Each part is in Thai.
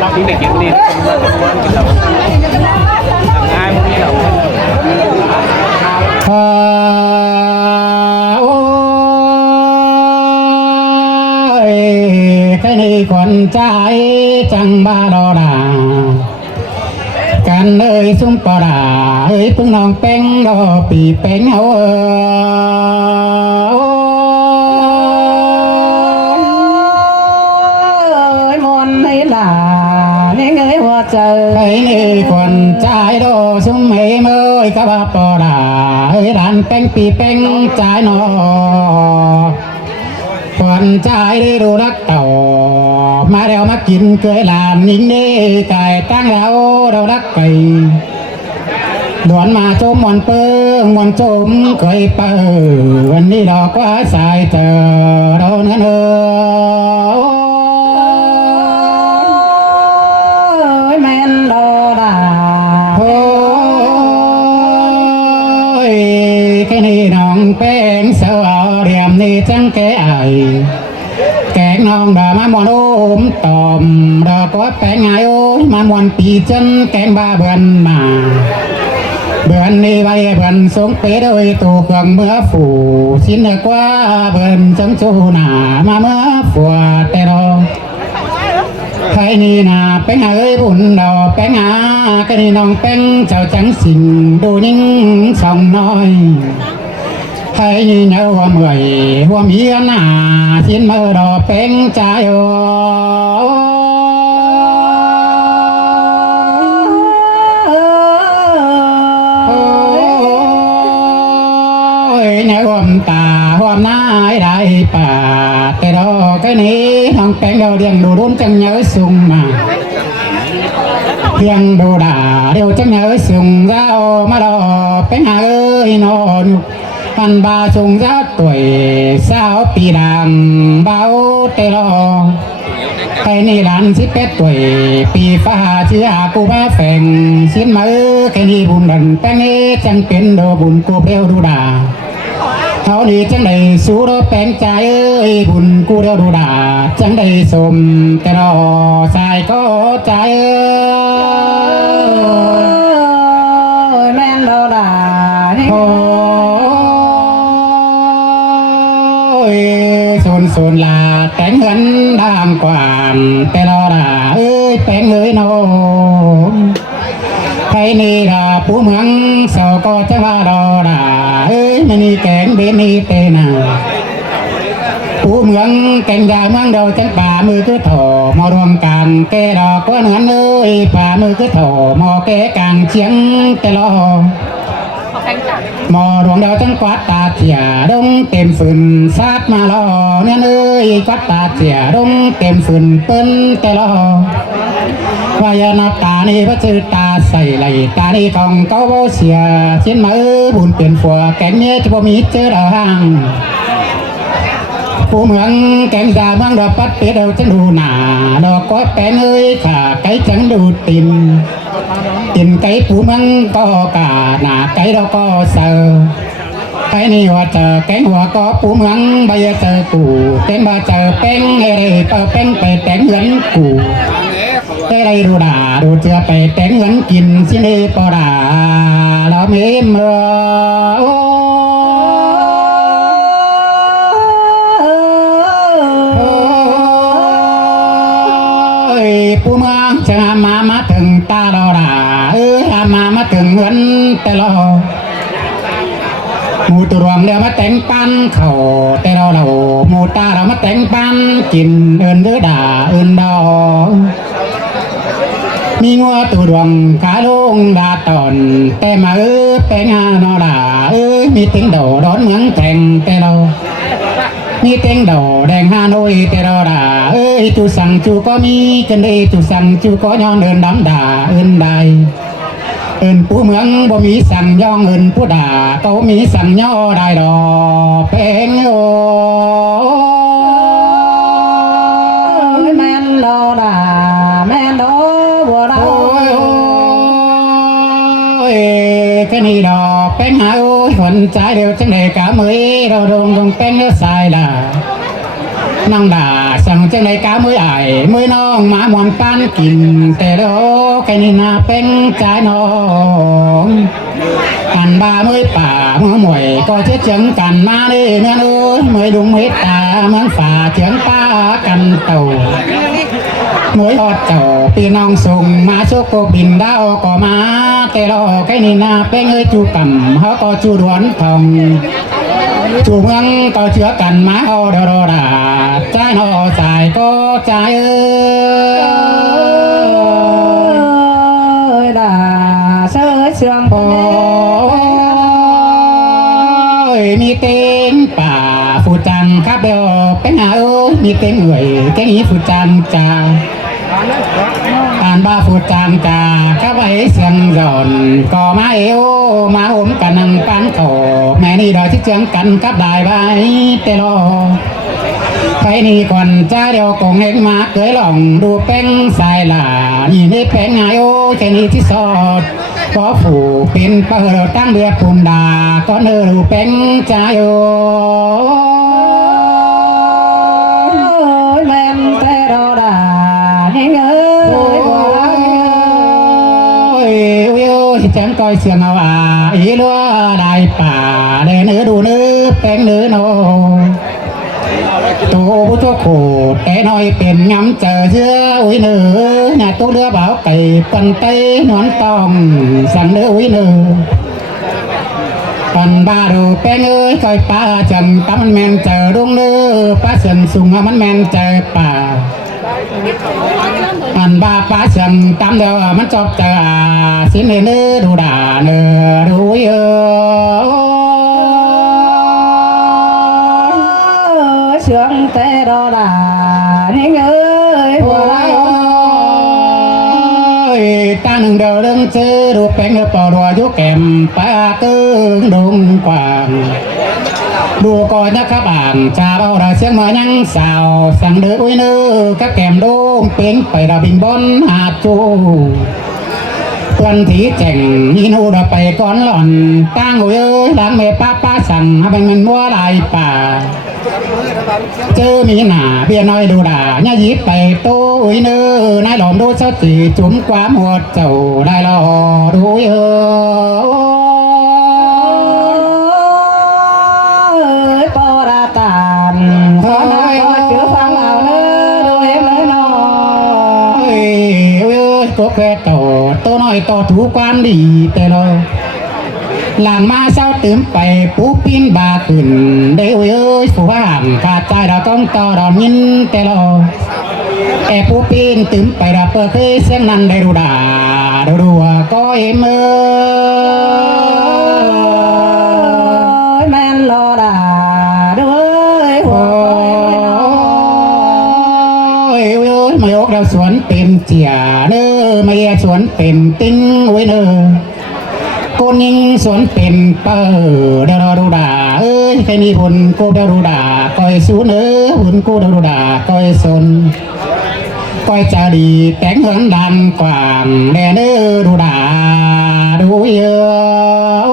เราที่เด็กกินนี่กินเราง่ายพวกนี้เราโอ้ยแค่นี้คนใจจังบ้าดอดากันเลยซุ้มปอดาเอ้ยพึ่งน้องเป้งดอปีเป้งเอาไอ้นี่คนใจโดซุ้มให้เมื่อยกับปอดาเอ้ยร้านแป้งปีแป้งใจนอคนใจได้ดูรักเต่ามาเดี๋ยวมากินเกยลานนิ่งนี่ไก่ตั้งแล้วเรารักไก่ดวนมาจมมันเปิ้งมันจมเคยเปิ้งวันนี้ดอกว่าสายเจอเราเนื้อแป้งเสือเรียมนี่จังแก่ไอแกงน้องดามามอนโอมตอมดอกก็แป้งไงโอ้มามอนปีจันแกงบ้าเบือนมาเบือนนี่ใบเบือนสงเปโดยตัวเครื่องเมื่อฝูชิ้นเนื้อกว่าเบือนจังจูหนามาเมื่อฝัวแต่เราใครนี่นาแป้งเอ้ยบุญดอกแป้งหาก็นี่น้องแป้งเจ้าจังสิ่งดูนิ่งส่องน้อยให้เนื้อหัวเมื่อยหัวเมียหน้าชิ้นมือดอกเป่งใจโอ้เนื้อหัวตาหัวหน้าได้ป่าแต่ดอกcáiนี้น้องแป้งเราเรียงดูรุ่นจังเนื้อสุ่มมาเรียงดูด่าเดี๋ยวจังเนื้อสุ่มเรามาดอกแป้งเอ้ยนอนอันบาชงรักตัวสาวปีดังเบาเตลอใครนี่หลานสิเป็ดตัวปีฟ้าเชื่อกูแม่แฝงชิ้นมือแค่นี้บุญดันแป้งจังเป็นโดบุญกูเปรี้ยวดูดาเขาดีจังได้สู้รแป้งใจเอ้ยบุญกูเดียวดูดาจังได้สมแต่รอสายก็ใจแม่นดูดาส่วนลาแต่งเงินดามกว่าแต่เราด่าเอ้ยแป้งเอ้ยโนใครนี่ด่าผู้เมืองเสาก็จะว่าเราด่าเอ้ยไม่มีแกงเบนี่เตน่าผู้เมืองแกงยาเมืองเราจังป่ามือคือถอมารวมกันแกดอกก็เหมือนเอ้ยป่ามือคือถอมอแกกลางเชียงแต่เรามอหลวงเดาจังกวาดตาเถียดงเต็มฝืนซาดมาลอเนี่ยเอ้ยกวาดตาเถียดงเต็มฝืนเปิ้นแต่ลอวายนาตานี่พระจือตาใส่ไหลตานี่ของเก้าเสียเช่นมือบุญเปลี่ยนฝัวแกงเนี้ยจะบ่มีเจอดางผู้เมืองแกงยาเมืองดอกปัดเป็ดเราจังดูหนาดอกก็แป้งเอ้ยขาไก่จังดูตินกินไก่ผู้มันก็กาหนาไก่เราก็เสิร์ไก่นี่ว่าเจอแกงหัวก็ผู้มันใบเจอกูเต็มมาเจอแป้งเอ้ยเปิดแป้งไปแต่งเงินกูได้ดูด่าดูเจือไปแต่งเงินกินสิเนปอด่าเราเมื่อผู้เมืองจะมาถึงตาเราด่ามาถึงเงินแต่เราหมูตัวรวงเดี๋ยวมาแต่งปันเขาแต่เราหมูตาเรามาแต่งปันกินเอินเดือด่าเอินดอมีงัวตัวดวงขาลงดาตอนแต่มาแป้งานอด่ามีติ้งดอร้อนเหมือนแทงแต่เรามีเต็งดอแดงฮานอยแต่เราด่าจูสั่งจูก็มีกันได้จูสั่งจูก็ย้อนเดินดำด่าเอินใดเอินผู้เมืองบ่มีสั่งย่องเอินผู้ด่าเขามีสั่งย่อได้ดอแป้งโอ้แม่นดอด่าแม่นดอบัวดาแค่นี้ดอแป้งหาโอ้ยฝนใจเดียวจังเลยกะมือเราดงแป้งเนื้อทรายล่ะ น้องด่าสั่งจังไรกามือไอ้มือน้องหมาหมอนปานกินแต่โลแค่นี้นาเป็นใจน้องอันบามือป่ามือหมวยก็เชื่อเฉียงกันมาเด้เนื้อเอ้ยมือดุงเมตตาเมืองฝ่าเฉียงป้ากันเต่าหมวยอดเจ้าพี่น้องส่งมาโชคโกบินดาวก็มาแต่โลแค่นี้นาเป็นเอ้ยจูกำเขาก็จูดวนทองจูเมืองก็เชื่อกันมาเอาเดอดาใจนอใจก็ใจด่าเสือเชื่องโอยมีเต็งป่าฟูจังครับเดียวเป็นหามีเต็งเอ่ยแค่นี้ฟูจังจาอ่านบ้าฟูจังจาข้าไว้เสียงหย่อนก็มาเอวมาอมกันนังปันโถแม่นี่ดอยที่เจียงกันกับได้ใบเตลอไปนี่ก่อนจ้าเดียวกงเองมาเกยหล่องดูเป้งสายหลานี่นี่เป้งไงโอ้แค่นี้ที่สอดก็ผูเป็นเปิดตั้งเรือปุ่มดาก็เนื้อดูเป้งจ้าโอ้แม่เตรอดาเฮ้ยฉันก้อยเสียงเอาอีลัวได้ป่าเลยเนื้อดูเนื้อแป้งเนื้อโนตัวผู้ชั่วโคตรแต่น้อยเป็นงำเจอเชื่ออุ้ยเนื้อnhàตัวเรือbảoไก่ปันไตนอนตองสั่งเนื้ออุ้ยเนื้อปันบาดูแป้งเอ้ยก้อยป่าจังตามันแมนเจอดวงเนื้อป้าเสียนสูงมันแมนเจอป่าอันบาป้าเสียงตามเดียวมันจบเจอสินเนื้อดูด่าเนื้อดูเยอะเสียงแต่ดอด่านี่เอ้ยหัวไรตาหนึ่งเดียวเรื่องซื้อดูแป้งเนื้อปอดัวยุแกมป้าตึงดงกว่างดูก่อนนะครับอ่างชาเบาได้เสียงมายังสาวสั่งเดืออุ้ยเนื้อกับแกมโดงเป้งไปดาบินบอนหาจูวันที่แจ่งยินูดไปก่อนหล่อนตั้งอุ้ยหลังเมป้าป้าสั่งให้มันมัวลายป่าเจอมีหนาเบียน้อยดูด่าเนี่ยยิบไปโต้อุ้ยเนื้อนายหลอมดูสติจุ่มความหัวเจ้าได้รอดูปอราการขอหน้าขอชื่อฟังเอาเนื้อดูเอ็มเลยน้อยตัวแก่โตตัวน้อยโตถูกความดีแต่เราหลังมาเศร้าตื่นไปปูปินบาขึ้นได้เอ้ยผู้ว่างขาดใจเราต้องต่อดอนยินแต่เราแต่ปูปินตื่นไปเราเปิดเคยเสียงนั้นได้ดูด่าดูดัวก็เอ็มแม่นรอด่าด้วยโอ้ยไม่ยกเราสวนเป็นเจียเนื้อไม่แย่สวนเป็นติ้งไว้เนื้อกูนิ่งสวนเป็นเปิดเดาดูด่าเอ้ยแค่นี้หุ่นกูเดาดูด่าก้อยสูนเอ้ยหุ่นกูเดาดูด่าก้อยสนก้อยจะดีแต่งเหินดันกว่างแดนเอ้ยดูด่าดูเยอะโ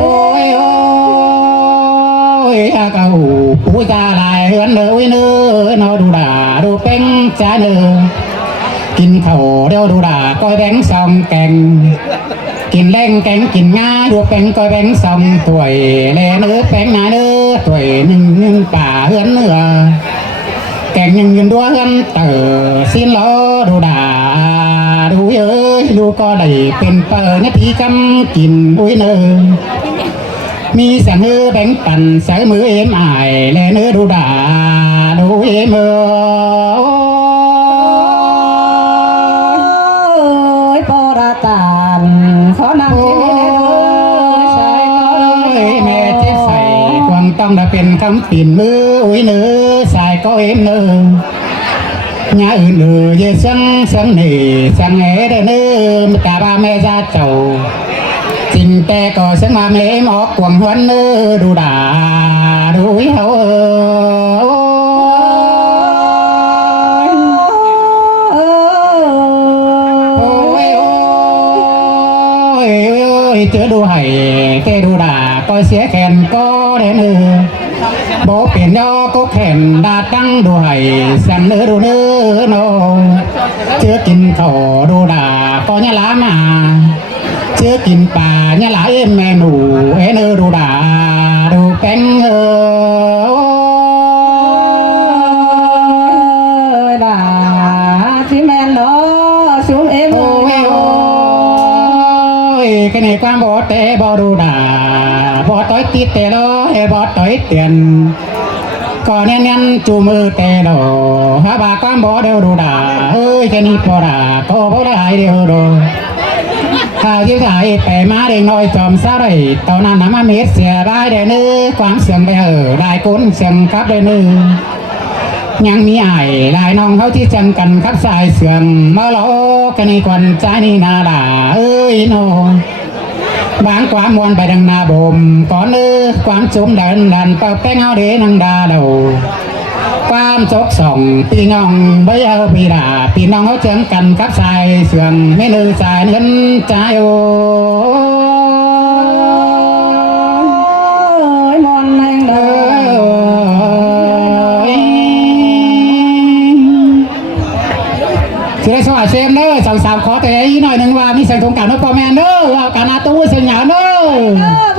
อ้ยโอ้ยอาเก่าผู้จะลายเหินเอ้ยเนื้อนอดูด่าดูเป็นจ้าเนื้อกินข้าวเดี๋ยวดูด่าก้อยแบงซองแกงกินแรงแกงกินง่าดูแป้งก้อยแบงซองถ้วยแลเนื้อแป้งหนาเนื้อถ้วยหนึ่งป่าเฮือนเนื้อแกงยังยืนดัวเฮือนเต๋อสิ้นล้อดูด่าดูเอ้ยดูก็ได้เป็นเปิดนาทีกำกินอุ้ยเนื้อมีเสียงเนื้อแบงปั่นใส่มือเอ็มไอแลเนื้อดูด่าดูเอ็มตานขอนั่งที่นี่เลยใส่แม่เจ็บใส่กวางต้องได้เป็นคำปิ่นมืออุ้ยเนื้อใส่ก็เอ็มเนื้อ nhàอื่นvề sân nỉ sang nghe đây nữa cả ba mẹ ra chầu tình te có sân mà mẹ mọc quần huân nữa đủ đà đủ hậu chớ đu hầy เตดูด่าก็เสียแขนก็เด่นโบเปลี่ยนยอก็แขนดาตั้งดูให้สั่งเนื้อดูเนื้อโนเชื่อกินเขาดูด่าก็เนี่ยล้ามาเชื่อกินป่าเนี่ยหลายเมนูเนื้อดูด่าดูแป้งด่าที่แม่นล้อสูงเอว cái này quan bỏ tê bỏ đồ đà bỏ tối tít tê lo hay bỏ tối tiền còn nên nhân chù mơ tê đồ ha bà quan bỏ đều đồ đà ơi cái này bỏ đà có bỏ lại đều đồ thà như thầy bè má để nói chòm sao đây tao nằm nằm mít xẻ vai để nữ quán sườn bè ở đại cún sườn cắp để nữยังมีไอ้ลายน้องเขาที่จังกันครับสายเสื่อมมาล้อกันในควันใจนี่นาด่าเอ้ยโนบางความมวนไปดังนาบ่มก่อนความจุ่มเดินดันเป่าแป้งเอาเดนังดาเดาความจกส่องปีน้องใบเอาปีด่าปีน้องเขาจังกันครับสายเสื่อมไม่ลือสายเงินใจโอ้ยมอนแมงเด้อสิได้สวัสดีเด้อสาวๆขอแต่อีกหน่อยหนึ่งว่ามีเสียงตรงกันนะพ่อแม่เด้อเอาการนาตู้เสียงหยาเด้อ